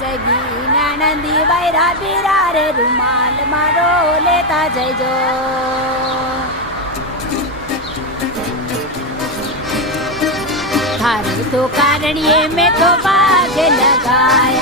સગી નણંદી બૈરા બીરા રે રૂમાલ મારો લેતા જજો. थारे तो कारणिए में तो बाग लगाया